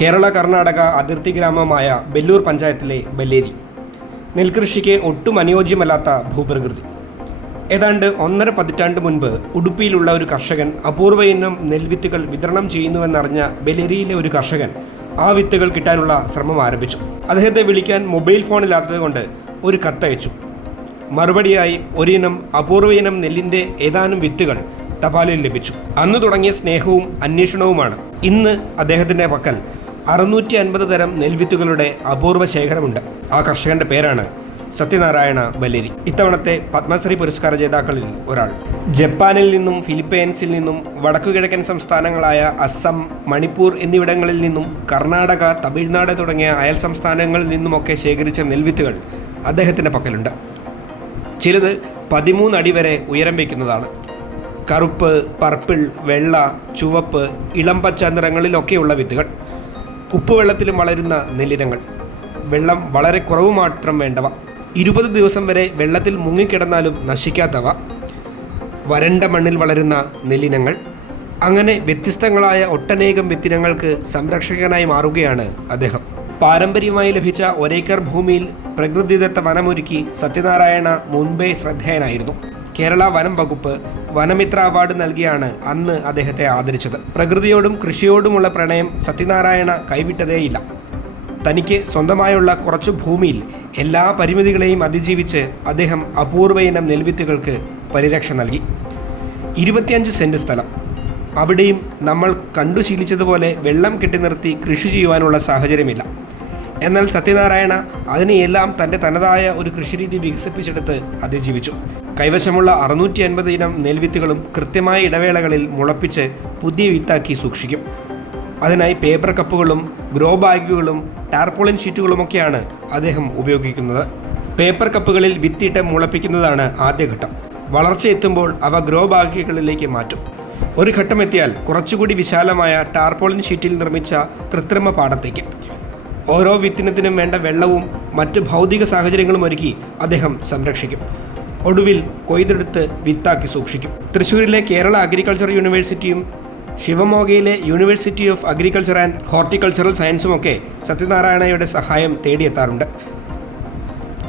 കേരള കർണാടക അതിർത്തി ഗ്രാമമായ ബെല്ലൂർ പഞ്ചായത്തിലെ ബല്ലേരി. നെൽകൃഷിക്ക് ഒട്ടും അനുയോജ്യമല്ലാത്ത ഭൂപ്രകൃതി. ഏതാണ്ട് 1.5 പതിറ്റാണ്ട് മുൻപ് ഉടുപ്പിയിലുള്ള ഒരു കർഷകൻ അപൂർവ ഇനം നെൽവിത്തുകൾ വിതരണം ചെയ്യുന്നുവെന്നറിഞ്ഞ ബല്ലേരിയിലെ ഒരു കർഷകൻ ആ വിത്തുകൾ കിട്ടാനുള്ള ശ്രമം ആരംഭിച്ചു. അദ്ദേഹത്തെ വിളിക്കാൻ മൊബൈൽ ഫോണില്ലാത്തതുകൊണ്ട് ഒരു കത്തയച്ചു. മറുപടിയായി ഒരിനം അപൂർവ ഇനം നെല്ലിൻ്റെ ഏതാനും വിത്തുകൾ തപാലിൽ ലഭിച്ചു. അന്ന് തുടങ്ങിയ സ്നേഹവും അന്വേഷണവുമാണ്. ഇന്ന് അദ്ദേഹത്തിൻ്റെ പക്കൽ 650 തരം നെൽവിത്തുകളുടെ അപൂർവ ശേഖരമുണ്ട്. ആ കർഷകന്റെ പേരാണ് സത്യനാരായണ ബല്ലേരി. ഇത്തവണത്തെ പത്മശ്രീ പുരസ്കാര ജേതാക്കളിൽ ഒരാൾ. ജപ്പാനിൽ നിന്നും ഫിലിപ്പൈൻസിൽ നിന്നും വടക്കുകിഴക്കൻ സംസ്ഥാനങ്ങളായ അസം, മണിപ്പൂർ എന്നിവിടങ്ങളിൽ നിന്നും കർണാടക, തമിഴ്നാട് തുടങ്ങിയ അയൽ സംസ്ഥാനങ്ങളിൽ നിന്നുമൊക്കെ ശേഖരിച്ച നെൽവിത്തുകൾ അദ്ദേഹത്തിൻ്റെ പക്കലുണ്ട്. ചിലത് 13 അടി വരെ ഉയരം വയ്ക്കുന്നതാണ്. കറുപ്പ്, പർപ്പിൾ, വെള്ള, ചുവപ്പ്, ഇളം പച്ച നിറങ്ങളിലൊക്കെയുള്ള വിത്തുകൾ. ഉപ്പുവെള്ളത്തിലും വളരുന്ന നെല്ലിനങ്ങൾ. വെള്ളം വളരെ കുറവ് മാത്രം വേണ്ടവ. 20 ദിവസം വരെ വെള്ളത്തിൽ മുങ്ങിക്കിടന്നാലും നശിക്കാത്തവ. വരണ്ട മണ്ണിൽ വളരുന്ന നെല്ലിനങ്ങൾ. അങ്ങനെ വ്യത്യസ്തങ്ങളായ ഒട്ടനേകം വിത്തിനങ്ങൾക്ക് സംരക്ഷകനായി മാറുകയാണ് അദ്ദേഹം. പാരമ്പര്യമായി ലഭിച്ച ഒരേക്കർ ഭൂമിയിൽ പ്രകൃതിദത്ത വനമൊരുക്കി സത്യനാരായണ മുൻപേ ശ്രദ്ധേയനായിരുന്നു. കേരള വനം വകുപ്പ് വനമിത്ര അവാർഡ് നൽകിയാണ് അന്ന് അദ്ദേഹത്തെ ആദരിച്ചത്. പ്രകൃതിയോടും കൃഷിയോടുമുള്ള പ്രണയം സത്യനാരായണ കൈവിട്ടതേയില്ല. തനിക്ക് സ്വന്തമായുള്ള കുറച്ചു ഭൂമിയിൽ എല്ലാ പരിമിതികളെയും അതിജീവിച്ച് അദ്ദേഹം അപൂർവ ഇനം നെൽവിത്തുകൾക്ക് പരിരക്ഷ നൽകി. 25 സെൻറ്റ് സ്ഥലം. അവിടെയും നമ്മൾ കണ്ടു ശീലിച്ചതുപോലെ വെള്ളം കെട്ടി നിർത്തി കൃഷി ചെയ്യുവാനുള്ള സാഹചര്യമില്ല. എന്നാൽ സത്യനാരായണ അതിനെയെല്ലാം തൻ്റെ തനതായ ഒരു കൃഷിരീതി വികസിപ്പിച്ചെടുത്ത് അതിജീവിച്ചു. കൈവശമുള്ള 650 ഇനം നെൽവിത്തുകളും കൃത്യമായ ഇടവേളകളിൽ മുളപ്പിച്ച് പുതിയ വിത്താക്കി സൂക്ഷിക്കും. അതിനായി പേപ്പർ കപ്പുകളും ഗ്രോ ബാഗുകളും ടാർപോളിൻ ഷീറ്റുകളുമൊക്കെയാണ് അദ്ദേഹം ഉപയോഗിക്കുന്നത്. പേപ്പർ കപ്പുകളിൽ വിത്തിട്ട് മുളപ്പിക്കുന്നതാണ് ആദ്യഘട്ടം. വളർച്ചയെത്തുമ്പോൾ അവ ഗ്രോ ബാഗുകളിലേക്ക് മാറ്റും. ഒരു ഘട്ടം എത്തിയാൽ കുറച്ചുകൂടി വിശാലമായ ടാർപോളിൻ ഷീറ്റിൽ നിർമ്മിച്ച കൃത്രിമ പാടത്തേക്ക്. ഓരോ വിത്തിനത്തിനും വേണ്ട വെള്ളവും മറ്റ് ഭൗതിക സാഹചര്യങ്ങളും ഒരുക്കി അദ്ദേഹം സംരക്ഷിക്കും. ഒടുവിൽ കൊയ്തെടുത്ത് വിത്താക്കി സൂക്ഷിക്കും. തൃശ്ശൂരിലെ കേരള അഗ്രികൾച്ചർ യൂണിവേഴ്സിറ്റിയും ശിവമോഗയിലെ university of agriculture and horticultural സയൻസുമൊക്കെ സത്യനാരായണയുടെ സഹായം തേടിയെത്താറുണ്ട്.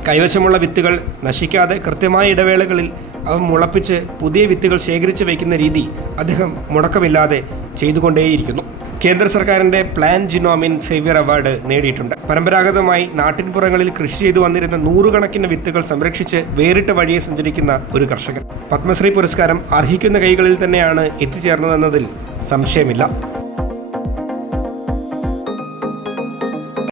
കൈവശമുള്ള വിത്തുകൾ നശിക്കാതെ കൃത്യമായ ഇടവേളകളിൽ അവ മുളപ്പിച്ച് പുതിയ വിത്തുകൾ ശേഖരിച്ച് വയ്ക്കുന്ന രീതി അദ്ദേഹം മുടക്കമില്ലാതെ ചെയ്തുകൊണ്ടേയിരിക്കുന്നു. കേന്ദ്ര സർക്കാരിൻ്റെ പ്ലാൻ ജിനോമിൻ സേവ്യർ അവാർഡ് നേടിയിട്ടുണ്ട്. പരമ്പരാഗതമായി നാട്ടിൻപുറങ്ങളിൽ കൃഷി ചെയ്തു വന്നിരുന്ന 100 കണക്കിന് വിത്തുകൾ സംരക്ഷിച്ച് വേറിട്ട വഴിയെ സഞ്ചരിക്കുന്ന ഒരു കർഷകൻ. പത്മശ്രീ പുരസ്കാരം അർഹിക്കുന്ന കൈകളിൽ തന്നെയാണ് എത്തിച്ചേർന്നതെന്നതിൽ സംശയമില്ല.